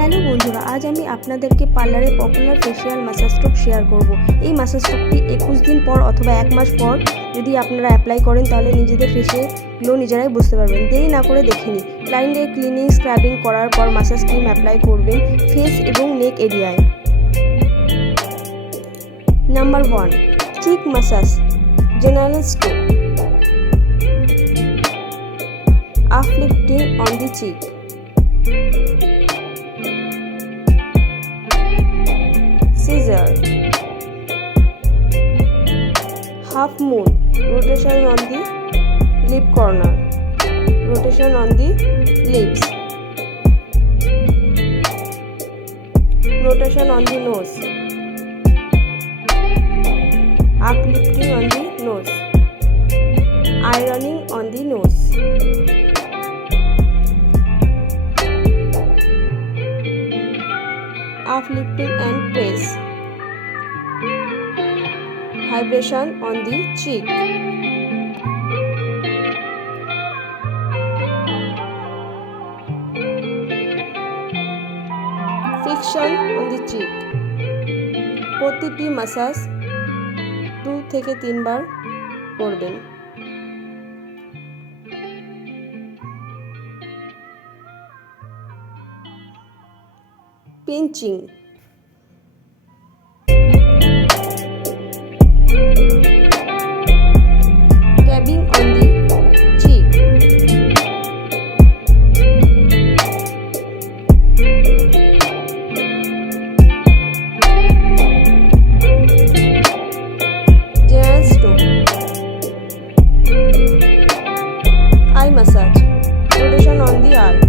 হ্যালো বন্ধুরা, আজ আমি আপনাদেরকে পার্লারে popular facial massage stroke share করব। এই ম্যাসাজ স্ট্রোকটি 21 দিন পর অথবা 1 মাস পর যদি আপনারা অ্যাপ্লাই করেন তাহলে নিজেদের ফেসে গ্লো নিজেরাই বুঝতে পারবেন। দেরি না করে দেখে নিন। ক্লায়েন্টের ক্লিনিং স্ক্রাবিং করার পর ম্যাসাজ ক্রিম অ্যাপ্লাই করবেন ফেস এবং নেক এরিয়ায়। Number 1, cheek massage general stroke. Uplifting on the cheek. Scissor. Half moon. Rotation on the lip corner. Rotation on the lips. Rotation on the nose. Uplifting on the nose. Ironing on the nose. Uplifting and press. Vibration on the cheek. Friction on the cheek. প্রতিটি ম্যাসাজ 2 থেকে 3 বার করবেন। Pinching. Tapping on the cheek. General stroke. Eye massage. Rotation on the eye.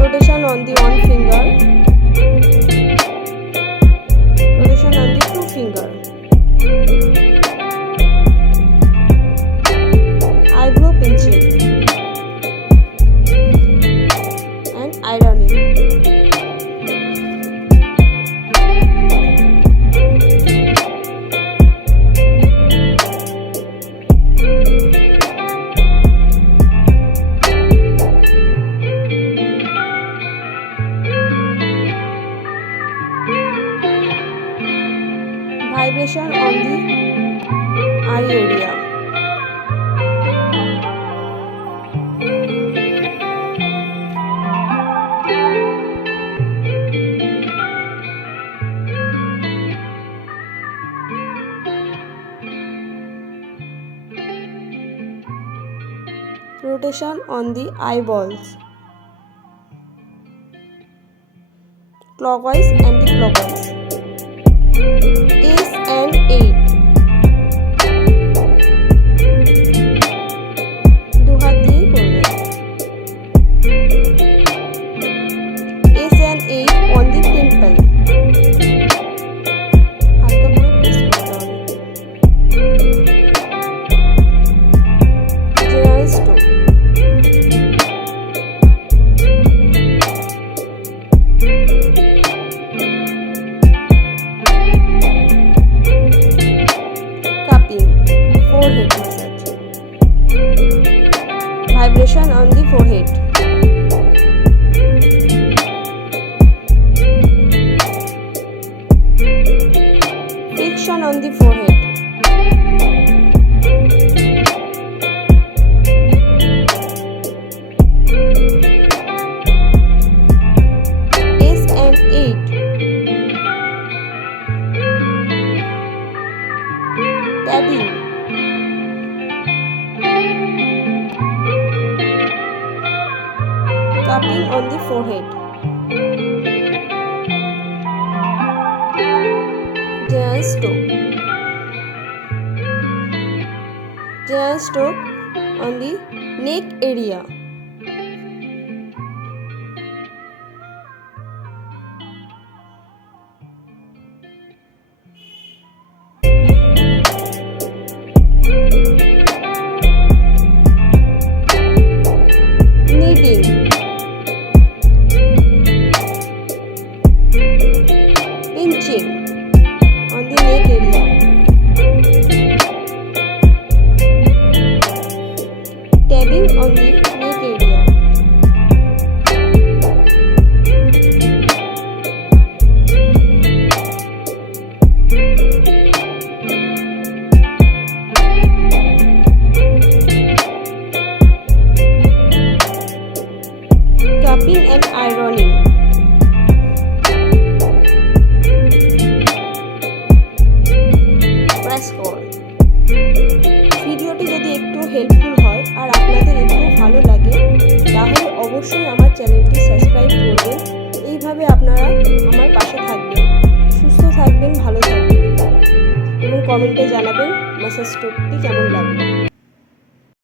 Rotation on the one finger. Rotation on the two finger. Eyebrow pinching and ironing. Vibration on the eye area. Rotation on the eyeballs. Clockwise, anti-clockwise. S and 8. দু হাত দিয়েই করবেন। S and 8 on the temple. হালকা করে প্রেস করতে হবে। General stroke. Forehead massage. Vibration on the forehead. Friction on the forehead. S and 8. Tapping. Tapping on the forehead. General stroke. General stroke on the neck area. Kneading. Pinching on the neck area. rubbing on the neck area. Cupping and ironing. Press on. ভিডিওটি যদি একটু হেল্পফুল হয় আর আপনাদের একটু ভালো লাগে তাহলে অবশ্যই আমার চ্যানেলটি সাবস্ক্রাইব করবেন। এইভাবে আপনারা আমার পাশে থাকবেন, সুস্থ থাকবেন, ভালো থাকবেন এবং কমেন্টে জানাবেন ম্যাসাজ টিপটি কেমন লাগবে।